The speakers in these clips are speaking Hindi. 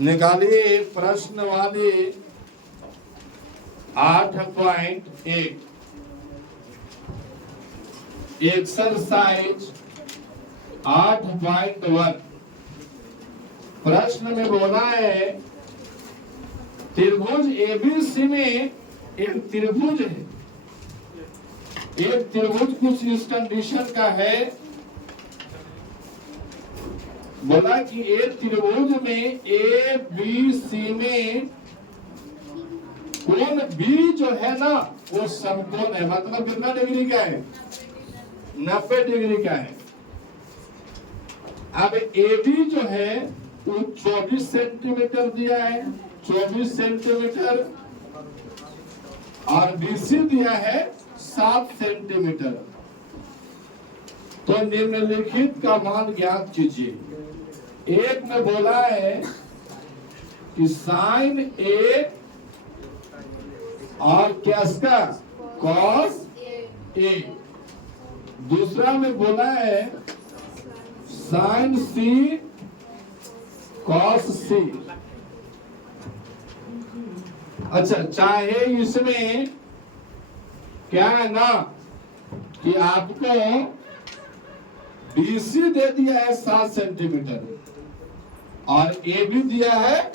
निकालिए प्रश्न वाली 8.1 एक्सरसाइज 8.1। प्रश्न में बोला है त्रिभुज एबीसी में एक त्रिभुज है। एक त्रिभुज कुछ इस कंडीशन का है, बोला कि एक त्रिभुज में ए बी सी में कोण बी जो है ना वो समकोण है। मतलब कितना डिग्री का है? 90 डिग्री का है। अब ए बी जो है वो 24 सेंटीमीटर दिया है, 24 सेंटीमीटर, और बीसी दिया है 7 सेंटीमीटर। तो निम्नलिखित का मान ज्ञात कीजिए। एक में बोला है कि साइन ए और क्या इसका कॉस ए। दूसरा में बोला है साइन सी कॉस सी। अच्छा, चाहे इसमें क्या है ना कि आपको बीसी दे दिया है 7 सेंटीमीटर और ए भी दिया है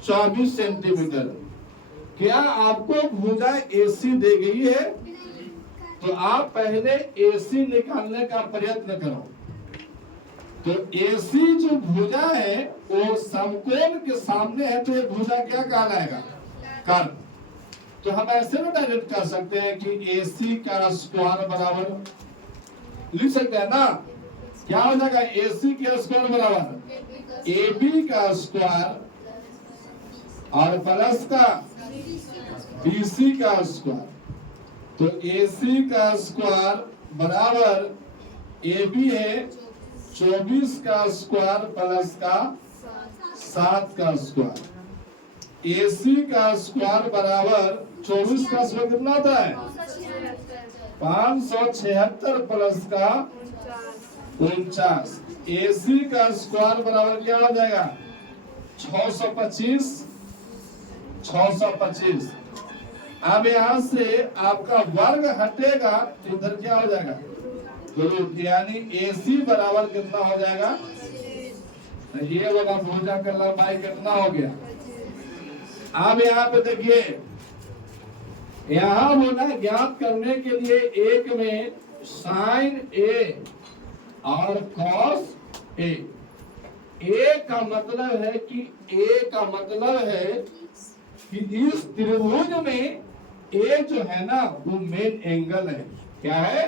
24 सेंटीमीटर। क्या आपको भुजा एसी दे गई है तो आप पहले एसी निकालने का प्रयत्न करो। तो एसी जो भुजा है वो समकोण के सामने है, तो ये भुजा क्या कहलाएगा? कर्ण। तो हम ऐसे में डायरेक्ट कर सकते हैं कि एसी का स्क्वायर बराबर लिख सकते हैं ना, क्या हो जाएगा? एसी का स्क्वायर बराबर ए बी का स्क्वायर और प्लस का बीसी का स्क्वायर। तो एसी का स्क्वायर बराबर ए बी है 24 का स्क्वायर प्लस का 7 का स्क्वायर। एसी का स्क्वायर बराबर 24 का स्क्वायर कितना होता है? 576 प्लस का 49। एसी का स्क्वायर बराबर क्या हो जाएगा? 625। अब यहां से आपका वर्ग हटेगा तो इधर क्या हो जाएगा? रूट। यानी एसी बराबर कितना हो जाएगा? तो ये वाला भुजा का लंबाई कितना हो गया? अब यहाँ पे देखिए, यहां बोला ज्ञात करने के लिए एक में साइन ए और कॉस ए। ए का मतलब है कि इस त्रिभुज में ए जो है ना वो मेन एंगल है। क्या है?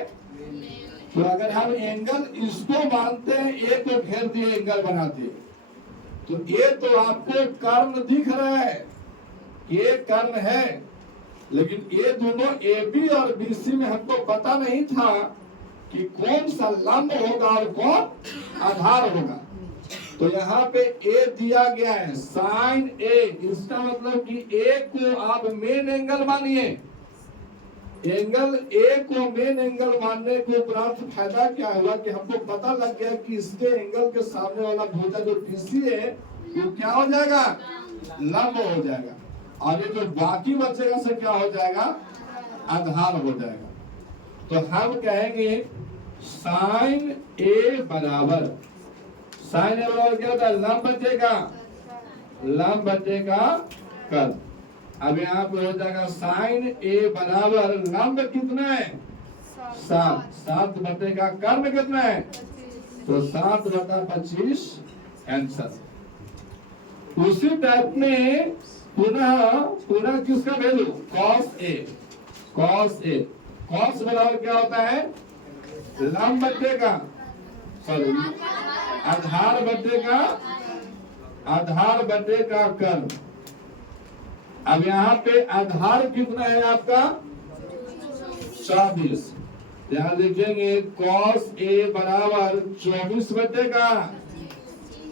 तो अगर हम एंगल इसको मानते हैं, ए को घेर दिए एंगल बनाते, तो ये तो आपको कर्ण दिख रहा है, ये कर्ण है। लेकिन ये दोनों ए बी और बी सी में हमको पता नहीं था कि कौन सा लंब होगा और कौन आधार होगा। तो यहाँ पे ए दिया गया है साइन ए। इसका मतलब कि ए को आप मेन एंगल मानिए। एंगल ए को मेन एंगल मानने के उपरांत फायदा क्या हुआ कि हमको पता लग गया कि इसके एंगल के सामने वाला भुजा जो बीसी है वो क्या हो जाएगा? लंब हो जाएगा। और ये जो बाकी बचेगा से क्या हो जाएगा? आधार हो जाएगा। तो हम कहेंगे साइन ए बराबर, साइन ए बराबर क्या होता है? लंब बचेगा कर्ण। अब यहाँ पे हो जाएगा साइन ए बराबर लंब कितना है? 7 बटेगा कर्ण कितना है? तो 7/25 आंसर। उसी टाइप में पुनः किसका वैल्यू? कॉस ए बराबर क्या होता है? लंब बटेगा आधार बटेगा कर्ण। अब यहाँ पे आधार कितना है आपका? 24। ध्यान लिखेंगे कॉस ए बराबर 24 बटेगा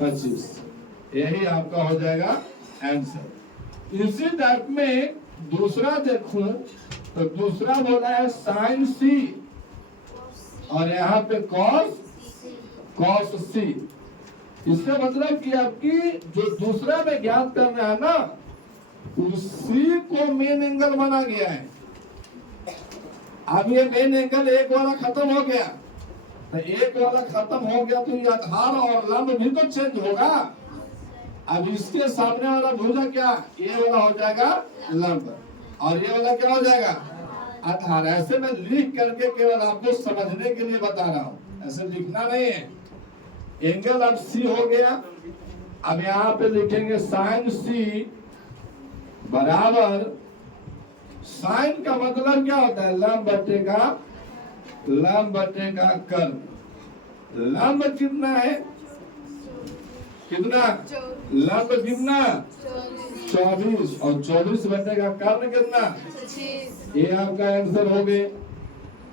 25। यही आपका हो जाएगा आंसर। इसी टाइप में दूसरा देखूं तो दूसरा बोला है साइन सी और यहाँ पे कॉस सी। इसका मतलब कि आपकी जो दूसरा में ज्ञात करना है ना, उसी को मेन एंगल माना गया है। अब ये मेन एंगल एक वाला खत्म हो गया, तो एक वाला खत्म हो गया तो ये आधार और लंब भी तो चेंज होगा। अब इसके सामने वाला भुजा क्या, ये वाला हो जाएगा लंब, और ये वाला क्या हो जाएगा आधार। ऐसे मैं लिख करके केवल आपको समझने के लिए बता रहा हूँ, ऐसे लिखना नहीं है। एंगल अब सी हो गया। अब यहाँ पे लिखेंगे साइन सी बराबर, साइन का मतलब क्या होता है, लंब बटे का कर्ल। लंब कितना है, कितना लंब कितना 24, और 24 बटे का कर्ल कितना, ये आपका आंसर हो गए।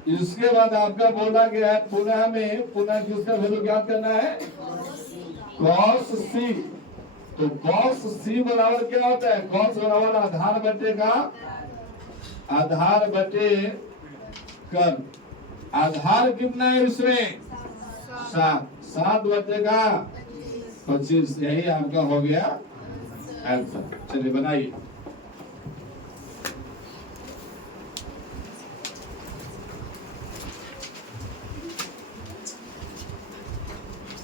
इसके बाद आपका बोला गया है पुनः किसका वैल्यू ज्ञात करना है, cos c। तो cos c बराबर क्या होता है, cos बराबर आधार बटे कर्ल। आधार कितना है इसमें 7 बटे का 25, यही आपका हो गया आंसर। चलिए बनाइए।